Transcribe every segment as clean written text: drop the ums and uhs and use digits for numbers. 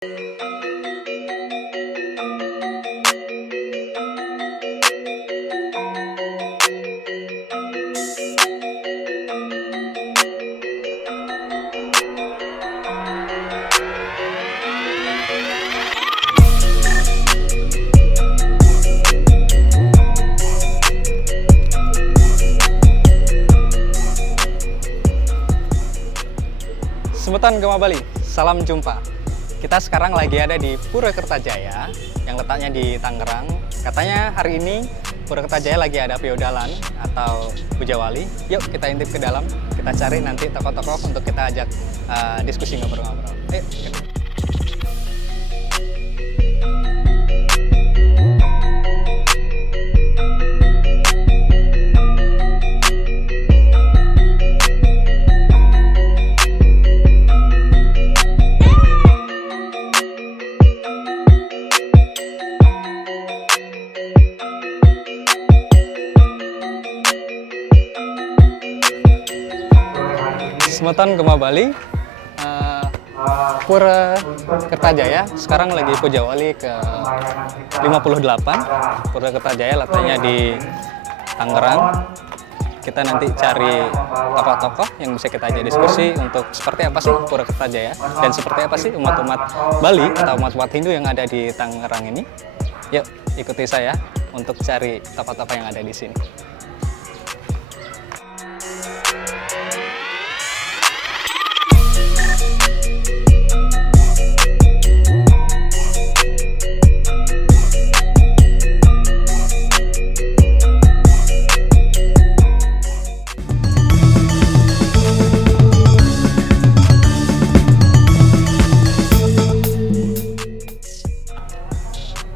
Semeton Gema Bali, salam jumpa. Kita sekarang lagi ada di Pura Kertajaya yang letaknya di Tangerang. Katanya hari ini Pura Kertajaya lagi ada feodalan atau Pujawali. Yuk kita intip ke dalam, kita cari nanti tokoh-tokoh untuk kita ajak diskusi ngobrol-ngobrol. Ayo. Semeton Gema Bali, Pura Kertajaya sekarang lagi Pujawali ke 58. Pura Kertajaya letaknya di Tangerang. Kita nanti cari tokoh-tokoh yang bisa kita ajak diskusi untuk seperti apa sih Pura Kertajaya dan seperti apa sih umat-umat Bali atau umat-umat Hindu yang ada di Tangerang ini. Yuk ikuti saya untuk cari tokoh-tokoh yang ada di sini.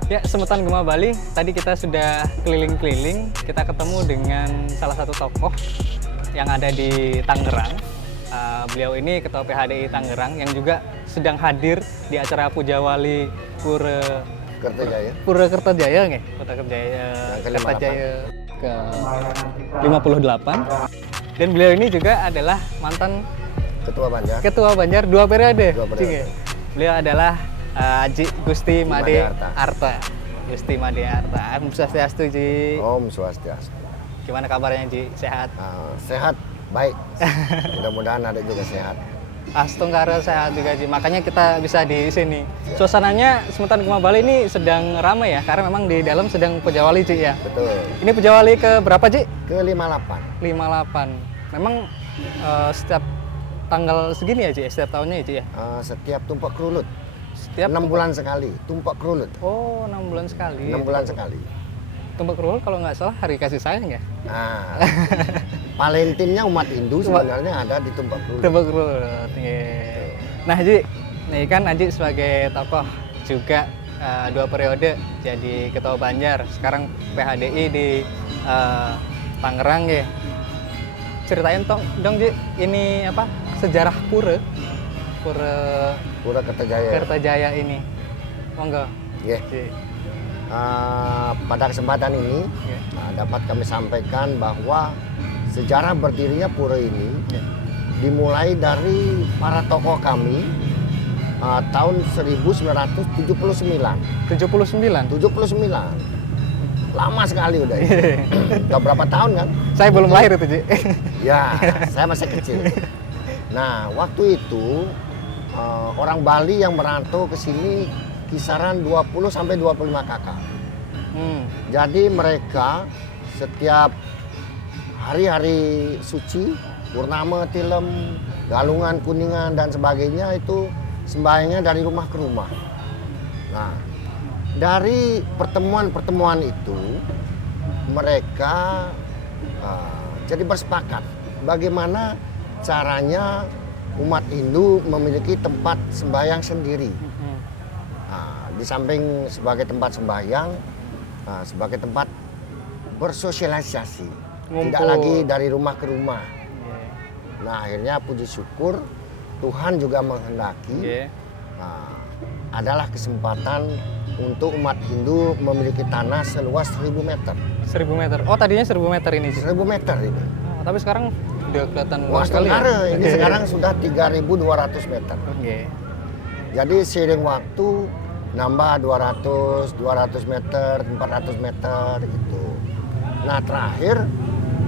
Ya, Semeton Gema Bali, tadi kita sudah keliling-keliling, kita ketemu dengan salah satu tokoh yang ada di Tangerang. Beliau ini Ketua PHDI Tangerang yang juga sedang hadir di acara Pujawali Pura Kertajaya nggih? Pura Kertajaya ke 58. Dan beliau ini juga adalah mantan Ketua Banjar 2 periode. Beliau adalah Haji Gusti Made Arta. Gusti Made Arta. Om Swastiastu, Ji. Om Swastiastu. Gimana kabarnya, Ji? Sehat? Sehat, baik. Mudah-mudahan adik juga sehat. Astunggara sehat juga, Ji. Makanya kita bisa di sini. Suasananya Semeton Gema Bali ini sedang ramai ya, karena memang di dalam sedang Pujawali, Ji ya. Betul. Ini Pujawali ke berapa, Ji? Ke 58. 58. Memang setiap tanggal segini ya, Ji? Setiap tahunnya ya, Ji ya? Setiap tumpak kerulut. Setiap 6 bulan sekali, tumpak kerulut. Oh, 6 bulan sekali. 6 bulan sekali. Tumpak kerulut kalau nggak salah hari kasih sayang ya? Valentinnya umat Hindu sebenarnya ada di tumpak kerulut. Tumpak kerulut, yeah. Nah, Ji, nih kan Haji sebagai tokoh juga 2 periode jadi Ketua Banjar, sekarang PHDI di Tangerang ya. Ceritain dong, Ji, ini apa sejarah Pura Kertajaya ini, monggo. Yeah. Pada kesempatan ini dapat kami sampaikan bahwa sejarah berdirinya Pura ini dimulai dari para tokoh kami tahun 1979. 79. Lama sekali udah. Tahu berapa tahun kan? Saya belum lahir itu, Ji. Ya, saya masih kecil. Nah, waktu itu orang Bali yang merantau ke sini kisaran 20 sampai 25 kakak. Jadi mereka setiap hari-hari suci, purnama, tilem, galungan, kuningan dan sebagainya itu sembahyangnya dari rumah ke rumah. Nah, dari pertemuan-pertemuan itu mereka jadi bersepakat bagaimana caranya umat Hindu memiliki tempat sembahyang sendiri. Di samping sebagai tempat sembahyang, sebagai tempat bersosialisasi, tidak lagi dari rumah ke rumah. Nah, akhirnya puji syukur Tuhan juga menghendaki adalah kesempatan untuk umat Hindu memiliki tanah seluas 1000 meter. 1000 meter. Oh, tadinya 1000 meter ini, Ji? 1000 meter ini. Tapi sekarang udah kelihatan luas sekali ya? Ini sekarang sudah 3.200 meter. Jadi seiring waktu nambah 200 meter, 400 meter gitu. Nah terakhir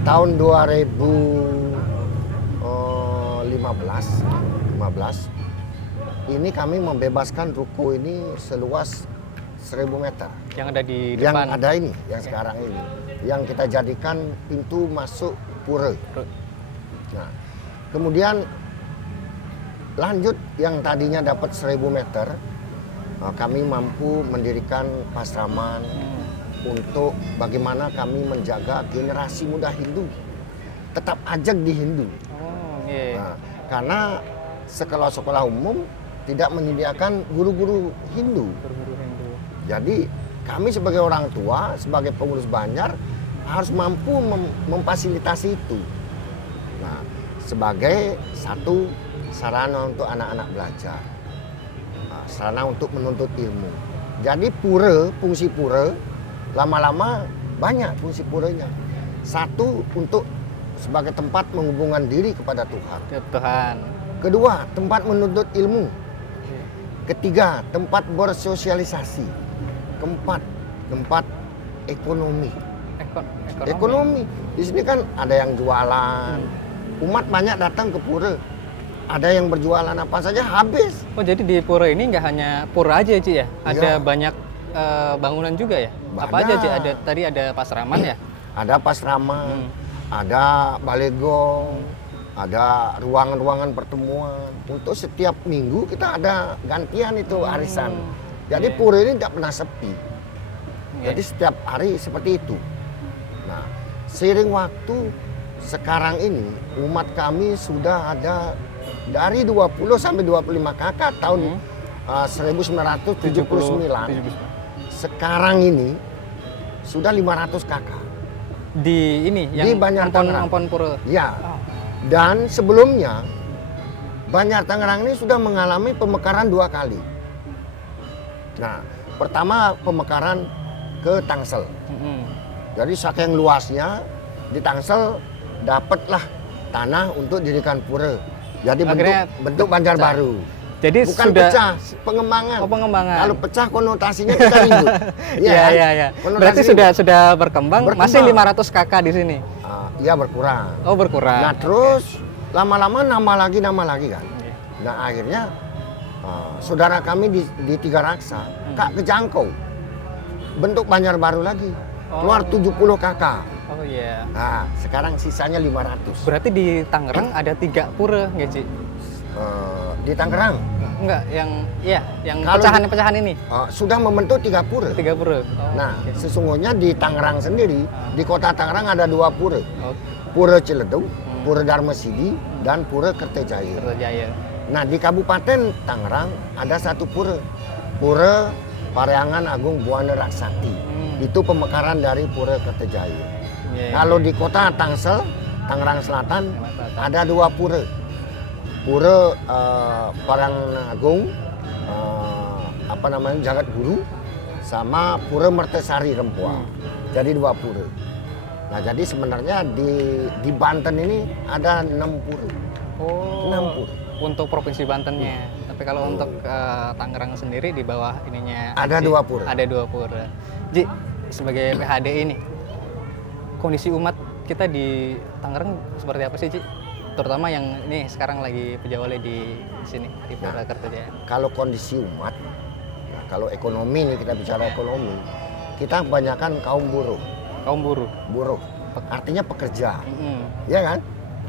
tahun 2015 ini kami membebaskan ruko ini seluas 1000 meter. Yang ada di Yang depan. ada ini, yang sekarang ini. Yang kita jadikan pintu masuk pura. Nah, kemudian lanjut yang tadinya dapat 1000 meter, kami mampu mendirikan pasraman untuk bagaimana kami menjaga generasi muda Hindu tetap ajak di Hindu. Oh, iya. Nah, karena sekolah-sekolah umum tidak menyediakan guru-guru Hindu. Guru-guru Hindu. Jadi kami sebagai orang tua, sebagai pengurus Banjar harus mampu memfasilitasi itu. Nah, sebagai satu sarana untuk anak-anak belajar, sarana untuk menuntut ilmu. Jadi pura, fungsi pura, lama-lama banyak fungsi puranya. Satu, untuk sebagai tempat menghubungkan diri kepada Tuhan. Ya, Tuhan. Kedua, tempat menuntut ilmu. Ketiga, tempat bersosialisasi. Keempat, tempat ekonomi. Ekonomi. Di sini kan ada yang jualan. Umat banyak datang ke pura. Ada yang berjualan apa saja habis. Oh, jadi di pura ini nggak hanya pura aja, Ci ya? Ada Iya. banyak bangunan juga ya? Apa aja, Ci? Ada tadi ada pasraman ya? Ada pasraman, ada balegong, ada ruangan-ruangan pertemuan. Untuk setiap minggu kita ada gantian itu arisan. Jadi pura ini tidak pernah sepi. Jadi setiap hari seperti itu. Nah, seiring waktu sekarang ini umat kami sudah ada dari 20 sampai 25 kakak tahun 1979. Sekarang ini sudah 500 kakak. Di ini Di yang Banjar Tangerang. ampon pura. Ya. Oh. Dan sebelumnya Banjar Tangerang ini sudah mengalami pemekaran 2 kali. Nah, pertama pemekaran ke Tangsel. Jadi saking luasnya di Tangsel dapatlah tanah untuk dirikan pura. Jadi bentuk Banjar pecah. baru. Jadi Bukan sudah pecah, pengembangan. Oh, pengembangan. Kalau pecah konotasinya kita ribut. Iya, kan? iya, iya. Berarti Konotasi sudah berkembang, masih 500 kakak di sini. Iya berkurang. Oh, berkurang. Nah terus lama-lama nama lagi kan. Nah akhirnya saudara kami di Tiga Raksa Kak kejangkau bentuk Banjar baru lagi, keluar 70 kakak. Oh iya. Nah sekarang sisanya 500. Berarti di Tangerang ada 3 pura nggak, Ci? Di Tangerang Enggak, yang Kalau pecahan-pecahan ini. sudah membentuk 3 pura. 3 pura. Oh, Nah oke. sesungguhnya di Tangerang sendiri, di kota Tangerang ada 2 pura. Oh, Pura Ciledug, Pura Dharmasidi, dan Pura Kertajaya. Kertajaya. Nah di Kabupaten Tangerang ada 1 pura, Pura Paryangan Agung Buana Raksati. Itu pemekaran dari Pura Kertajaya. Iya. Kalau di kota Tangsel, Tangerang Selatan ada 2 pura, Pura Paryangan Agung, Jagat Guru, sama Pura Mertesari Rempoa. Jadi 2 pura. Nah jadi sebenarnya di Banten ini ada 6 pura. Oh, 6 pura. untuk provinsi Bantennya. Tapi kalau untuk Tangerang sendiri di bawah ininya Ada Ji, 2 pura. Ada 2 pura. Ji, sebagai PHD ini, kondisi umat kita di Tangerang seperti apa sih, Ci? Terutama yang ini sekarang lagi pejawali di sini di Pura Kertajaya. Kalau kondisi umat, nah, kalau ekonomi nih kita bicara ekonomi, kita kebanyakan kaum buruh. Kaum buruh. Buruh, artinya pekerja, Mm-mm. ya kan?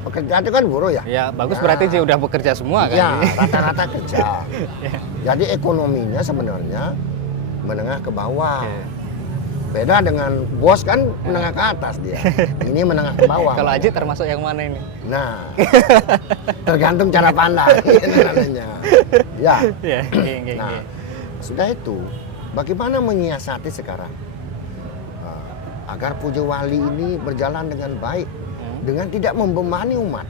Pekerja itu kan buruh ya? Ya bagus, Ya. berarti Ci udah bekerja semua kan? Ya, rata-rata kerja. Ya. Jadi ekonominya sebenarnya menengah ke bawah. Oke. Beda dengan bos kan menengah ke atas dia. Ini menengah ke bawah. Kalau Aji termasuk yang mana ini? Nah, tergantung cara pandang. Itu namanya. Ya. Ya, Nah, sudah itu, bagaimana menyiasati sekarang agar puja wali ini berjalan dengan baik, dengan tidak membebani umat.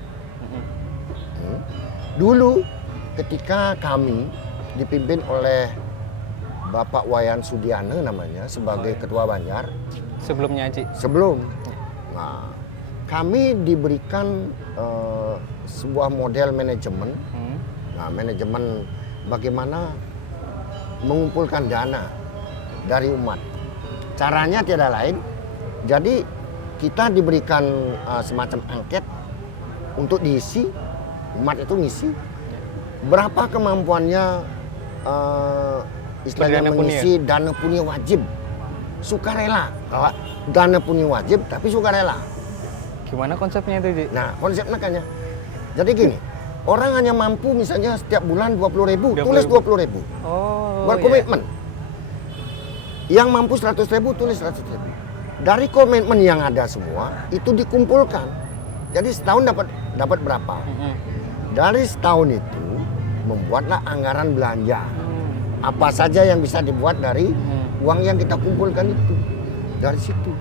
Dulu, ketika kami dipimpin oleh Bapak Wayan Sudiana namanya sebagai ketua Banjar, Sebelumnya Aji. sebelum, nah, kami diberikan sebuah model manajemen. Nah, manajemen bagaimana mengumpulkan dana dari umat. Caranya tiada lain, jadi kita diberikan semacam angket untuk diisi, umat itu ngisi berapa kemampuannya istilahnya Berdana mengisi dana punya wajib, sukarela. Kalau dana punya wajib tapi sukarela. Gimana konsepnya itu, Ji? Nah, konsepnya kayaknya. Jadi gini, orang hanya mampu misalnya setiap bulan 20.000, tulis 20.000. Oh, Berkomitmen. Yang mampu 100.000, tulis 100.000. Dari komitmen yang ada semua, itu dikumpulkan. Jadi setahun dapat berapa? Dari setahun itu, membuatlah anggaran belanja. Apa saja yang bisa dibuat dari uang yang kita kumpulkan itu. Dari situ.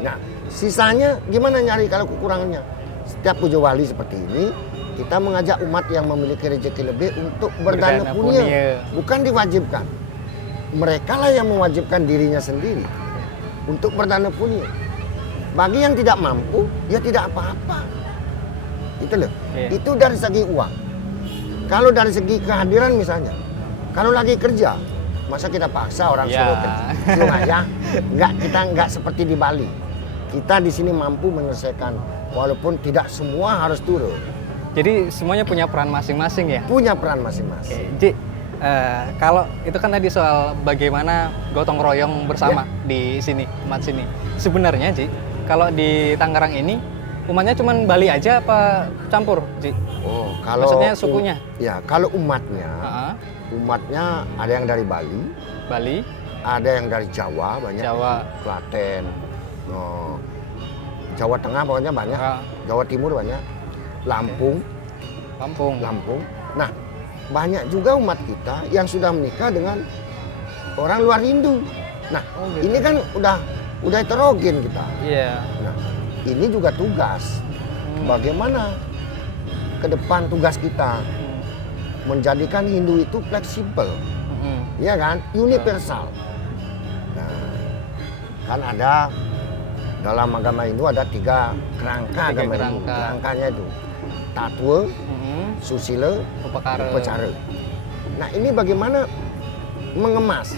Nah, sisanya gimana nyari kalau kekurangannya? Setiap puja wali seperti ini, kita mengajak umat yang memiliki rezeki lebih untuk berdana punya. Bukan diwajibkan. Mereka lah yang mewajibkan dirinya sendiri untuk berdana punya. Bagi yang tidak mampu, ya tidak apa-apa. Itu loh. Itu dari segi uang. Kalau dari segi kehadiran misalnya, kalau lagi kerja, masa kita paksa orang suruh kerja? Suruh aja. Kita enggak seperti di Bali. Kita di sini mampu menyelesaikan, walaupun tidak semua harus turun. Jadi semuanya punya peran masing-masing ya? Punya peran masing-masing. Ji, kalau itu kan tadi soal bagaimana gotong royong bersama di sini, umat sini. Sebenarnya, Ji, kalau di Tangerang ini umatnya cuma Bali aja apa campur, Ji? Oh, kalau maksudnya sukunya? Ya, kalau umatnya, umatnya ada yang dari Bali, ada yang dari Jawa banyak, Klaten, Jawa Tengah pokoknya banyak, Jawa Timur banyak, Lampung. Nah, banyak juga umat kita yang sudah menikah dengan orang luar Hindu. Nah, ini kan udah heterogen kita. Iya. Nah, ini juga tugas. Bagaimana ke depan tugas kita menjadikan Hindu itu fleksibel, ya kan, universal. Nah, kan ada dalam agama Hindu ada 3 kerangka agama Hindu. Kerangkanya itu Tatwa, Susila, Upacara. Nah, ini bagaimana mengemas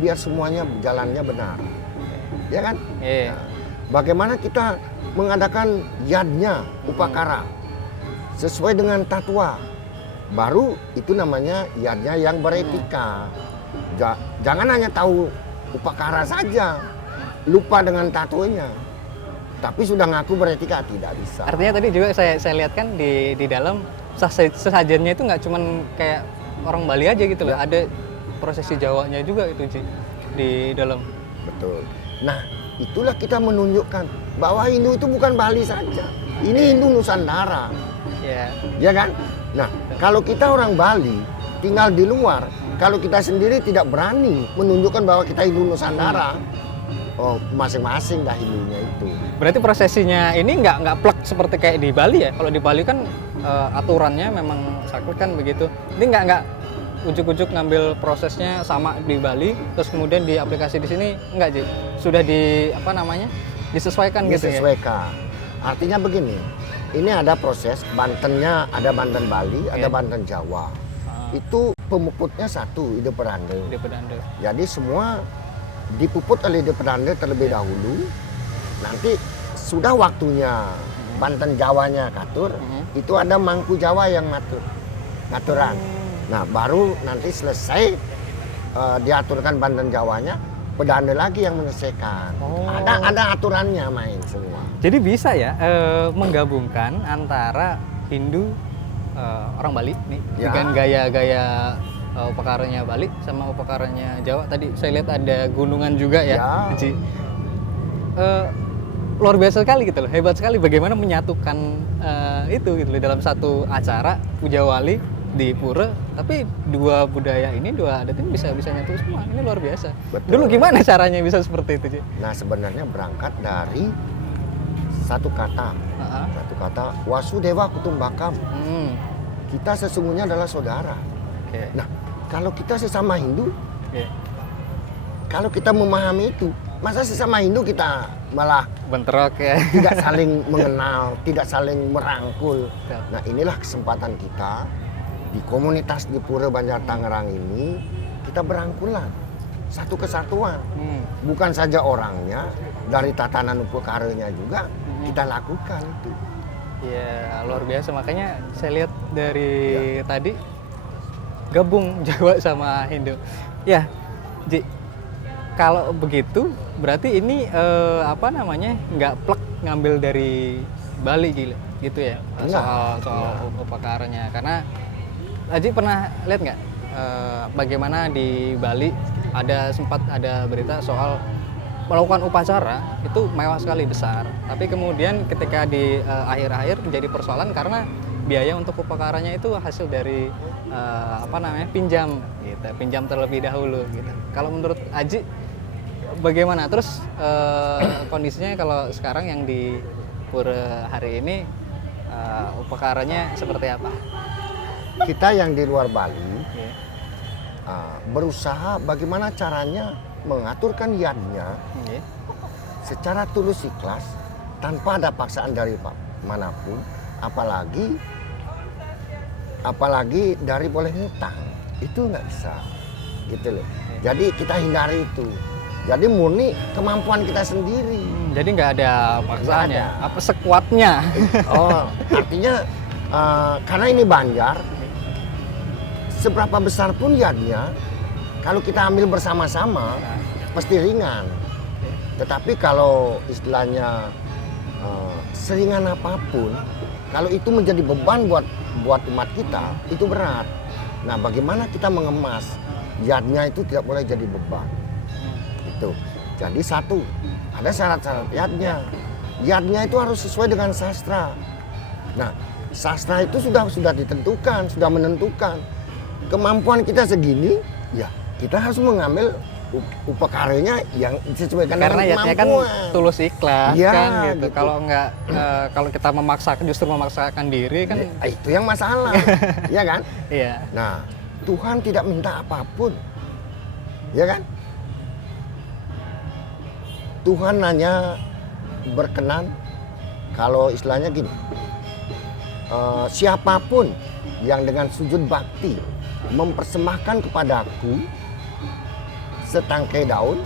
biar semuanya jalannya benar, ya kan? Nah, bagaimana kita mengadakan yadnya Upakara sesuai dengan tatwa, baru itu namanya yadnya yang beretika. Jangan hanya tahu Upakara saja, lupa dengan tatwanya, tapi sudah ngaku beretika, tidak bisa. Artinya tadi juga saya lihat kan di dalam sesajennya itu nggak cuman kayak orang Bali aja gitu loh, ada prosesi Jawanya juga itu, Ji, di dalam. Betul. Nah, itulah kita menunjukkan bahwa Hindu itu bukan Bali saja. Ini Hindu Nusantara. Ya kan? Nah, kalau kita orang Bali tinggal di luar, kalau kita sendiri tidak berani menunjukkan bahwa kita Hindu Nusantara, masing-masing dah Hindunya itu. Berarti prosesinya ini nggak plek seperti kayak di Bali ya? Kalau di Bali kan aturannya memang saklek kan begitu. Ini nggak ujuk-ujuk ngambil prosesnya sama di Bali, terus kemudian diaplikasi di sini enggak, Ji? Sudah disesuaikan gitu ya? Disesuaikan. Artinya begini, ini ada proses, Bantennya ada Banten Bali, ada Banten Jawa. Itu pemuputnya satu, Ide Pedande. Jadi semua dipuput oleh Ide Pedande terlebih dahulu. Nanti sudah waktunya Banten Jawanya katur, itu ada Mangku Jawa yang ngaturan. Nah, baru nanti selesai diaturkan Banten Jawanya, Pedande lagi yang menyelesaikan. Ada aturannya main semua. Jadi bisa ya menggabungkan antara Hindu orang Bali nih dengan gaya-gaya upakaranya Bali sama upakaranya Jawa. Tadi saya lihat ada gunungan juga ya. Ji. Luar biasa sekali gitu loh, hebat sekali bagaimana menyatukan itu gitu loh dalam satu acara puja wali di pura, tapi dua budaya ini, dua adat ini bisa nyatu semua. Ini luar biasa. Betul. Dulu gimana caranya bisa seperti itu, Ji? Nah, sebenarnya berangkat dari satu kata Wasudewa Kutumbakam. Kita sesungguhnya adalah saudara. Nah, kalau kita sesama Hindu, kalau kita memahami itu, masa sesama Hindu kita malah bentrok ya? Tidak saling mengenal, tidak saling merangkul. Nah, inilah kesempatan kita di komunitas di Pura Banjar Tangerang ini kita berangkulan satu kesatuan. Bukan saja orangnya, dari tatanan upacaranya juga kita lakukan itu. Ya, luar biasa. Makanya saya lihat dari tadi gabung Jawa sama Hindu. Ya, Ji, kalau begitu berarti ini apa namanya, nggak plek ngambil dari Bali gitu ya? Enggak. Soal upacaranya. Karena Aji pernah lihat nggak bagaimana di Bali sempat ada berita soal melakukan upacara itu mewah sekali, besar, tapi kemudian ketika di akhir-akhir menjadi persoalan karena biaya untuk upacaranya itu hasil dari pinjam gitu, pinjam terlebih dahulu gitu. Kalau menurut Aji bagaimana terus kondisinya kalau sekarang yang di Pura hari ini upacaranya seperti apa? Kita yang di luar Bali berusaha bagaimana caranya mengaturkan yadnya secara tulus ikhlas tanpa ada paksaan dari manapun, apalagi dari boleh ngutang, itu nggak bisa gitu loh. Jadi kita hindari itu, jadi murni kemampuan kita sendiri. Jadi nggak ada paksaan ya, apa sekuatnya. Artinya karena ini Banjar, seberapa besar pun yadnya, kalau kita ambil bersama-sama pasti ringan. Tetapi kalau istilahnya seringan apapun, kalau itu menjadi beban buat umat kita, itu berat. Nah, bagaimana kita mengemas yadnya itu tidak boleh jadi beban. Itu. Jadi satu, ada syarat-syarat yadnya. Yadnya itu harus sesuai dengan sastra. Nah, sastra itu sudah ditentukan, sudah menentukan kemampuan kita segini, ya kita harus mengambil upacaranya yang disesuaikan karena dengan yatnya kan tulus ikhlas ya, kan gitu. gitu. Kalau nggak kalau kita justru memaksakan diri kan itu yang masalah. Ya kan? Iya. Nah, Tuhan tidak minta apapun. Ya kan? Tuhan hanya berkenan kalau istilahnya gini. Siapapun yang dengan sujud bakti mempersembahkan kepadaku setangkai daun,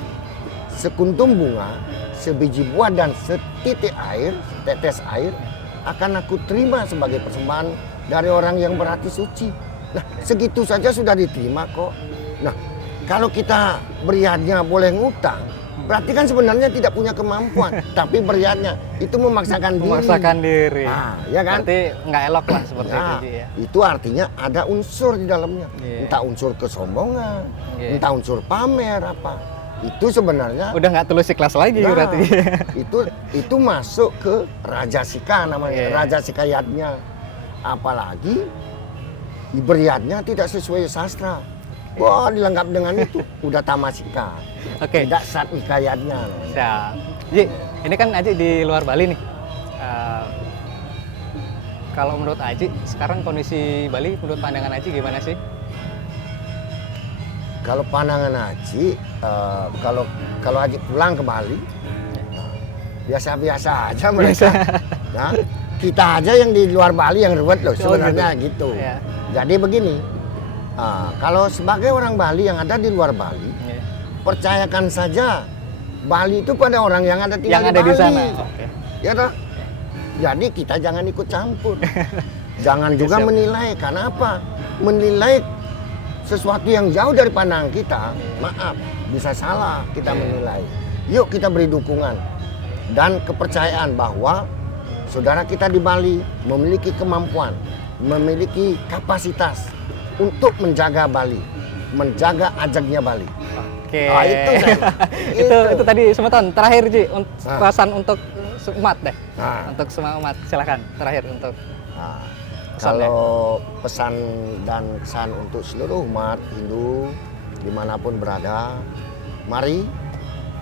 sekuntum bunga, sebiji buah dan setitik air, setetes air, akan aku terima sebagai persembahan dari orang yang berhati suci. Nah, segitu saja sudah diterima kok. Nah, kalau kita beriatnya boleh ngutang, berarti kan sebenarnya tidak punya kemampuan, tapi beriatnya itu memaksakan diri. Nah, ya kan? Berarti nggak elok lah seperti itu ya. Itu artinya ada unsur di dalamnya. Entah unsur kesombongan, entah unsur pamer apa. Itu sebenarnya udah nggak tulus ikhlas lagi berarti. Itu masuk ke rajasika namanya, rajasika yadnya. Apalagi beriatnya tidak sesuai sastra. Wah, dilengkap dengan itu udah tamasika. Tidak satvika yadnya. Siap. Ji, ini kan Aji di luar Bali nih. Kalau menurut Aji, sekarang kondisi Bali menurut pandangan Aji gimana sih? Kalau pandangan Aji, kalau Aji pulang ke Bali, biasa-biasa aja mereka. Nah, kita aja yang di luar Bali yang ruwet loh sebenarnya gitu. Ya. Jadi begini, kalau sebagai orang Bali yang ada di luar Bali, percayakan saja Bali itu pada orang yang ada tinggal di Bali. Di sana. Ya toh? Jadi kita jangan ikut campur. Jangan juga menilai. Karena apa? Menilai sesuatu yang jauh dari pandangan kita, maaf, bisa salah kita menilai. Yuk kita beri dukungan dan kepercayaan bahwa saudara kita di Bali memiliki kemampuan, memiliki kapasitas untuk menjaga Bali, menjaga ajaknya Bali. Oke. Itu tadi semeton. Terakhir Ji, pesan untuk umat deh. Untuk semua umat, silakan. Terakhir untuk. Kalau pesan dan kesan untuk seluruh umat Hindu dimanapun berada, mari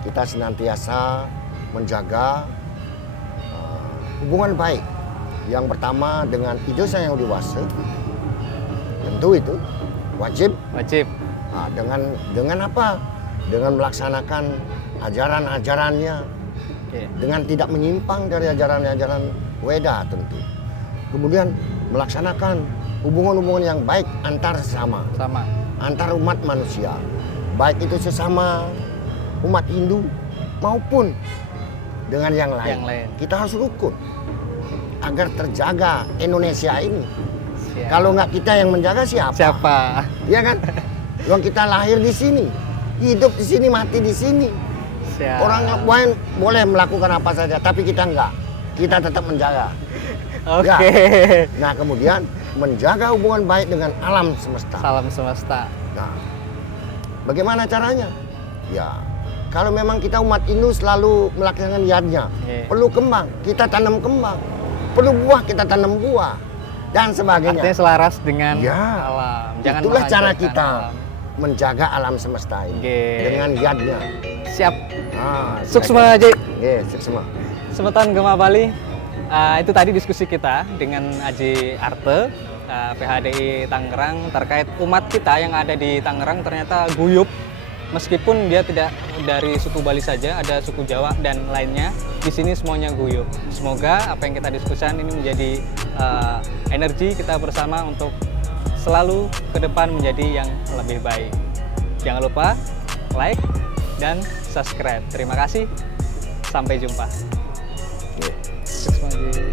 kita senantiasa menjaga hubungan baik. Yang pertama dengan Indonesia yang dewasa, tentu itu wajib. Nah, dengan apa? Dengan melaksanakan ajaran-ajarannya, dengan tidak menyimpang dari ajaran-ajaran Weda tentu. Kemudian melaksanakan hubungan-hubungan yang baik antar sesama, Sama. antar umat manusia, baik itu sesama umat Hindu maupun dengan yang lain. Yang lain. Kita harus rukun agar terjaga Indonesia ini. Siap. Kalau nggak kita yang menjaga siapa? Siapa? Iya kan? Yang kita lahir di sini, hidup di sini, mati di sini. Siap. Orang lain boleh melakukan apa saja, tapi kita enggak. Kita tetap menjaga. Oke. Nah, kemudian menjaga hubungan baik dengan alam semesta. Salam semesta. Nah, bagaimana caranya? Ya, kalau memang kita umat Hindu selalu melaksanakan yadnya, Iya. perlu kembang, kita tanam kembang. Perlu buah, kita tanam buah. Dan sebagainya. Artinya selaras dengan Ya. alam. Jangan Itulah cara menghancurkan kita alam. menjaga alam semesta ini. Oke. Dengan yadnya. Siap. Ah, Suksma Aji. Oke, suksma. Semeton Gema Bali. Itu tadi diskusi kita dengan Aji Arte, PHDI Tangerang, terkait umat kita yang ada di Tangerang ternyata guyup. Meskipun dia tidak dari suku Bali saja, ada suku Jawa dan lainnya, di sini semuanya guyup. Semoga apa yang kita diskusikan ini menjadi energi kita bersama untuk selalu ke depan menjadi yang lebih baik. Jangan lupa like dan subscribe. Terima kasih. Sampai jumpa. Oke. Sukses, Mas.